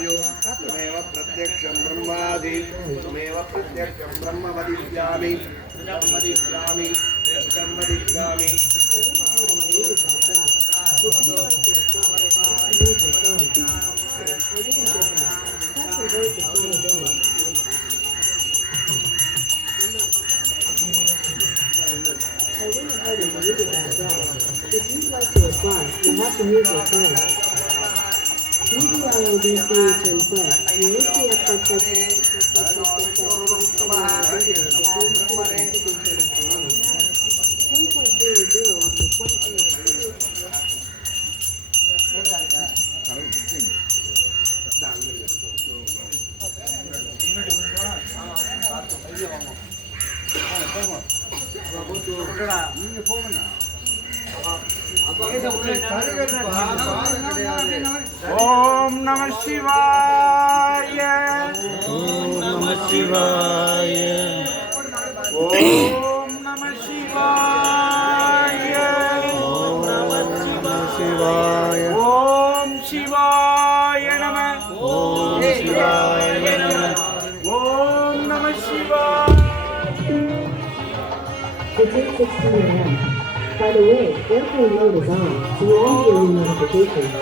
वायु त्वमेव प्रत्यक्षं ब्रह्मादि त्वमेव प्रत्यक्षं ब्रह्म वदिष्यामि If you'd like to apply, you have to use your phone. BBIOBC consent. The ACF ओम नमः शिवाय ओम नमः शिवाय ओम नमः शिवाय ओम नमः शिवाय ओम शिवाय नमः ओम शिवाय नमः ओम नमः शिवाय। It's 8:16 a.m. By the way, airplane mode is on, so you won't hear any notifications.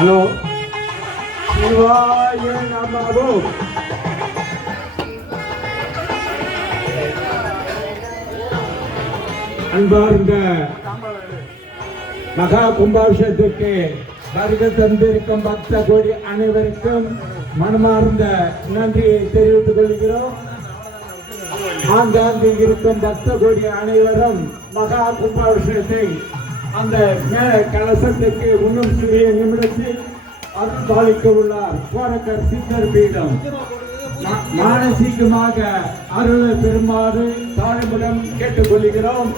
Hello சிவாய நமோ. அன்பார்ந்த மகா கும்பாபிஷேகத்திற்கு வருகை தந்திருக்கும் பக்த கோடி அனைவருக்கும் மனமார்ந்த நன்றியை தெரிவித்துக் கொள்கிறோம். ஆங்காங்கு இருக்கும் பக்த கோடி அனைவரும் மகா கும்பாபிஷேகத்தை அந்த மேல கலசத்துக்கு இன்னும் சிறிய நிமிடத்தில் அருள் பாலிக்க உள்ளார் கோரக்கர் சித்தர் பீடம். மானசீகமாக அருளை பெறுமாறு தாழ்மையுடன் கேட்டுக்கொள்கிறோம்.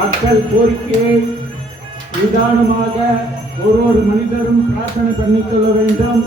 மக்கள் கோரிக்கையை நிதானமாக ஒரு மனிதரும் பிரார்த்தனை பண்ணிக்கொள்ள வேண்டும்.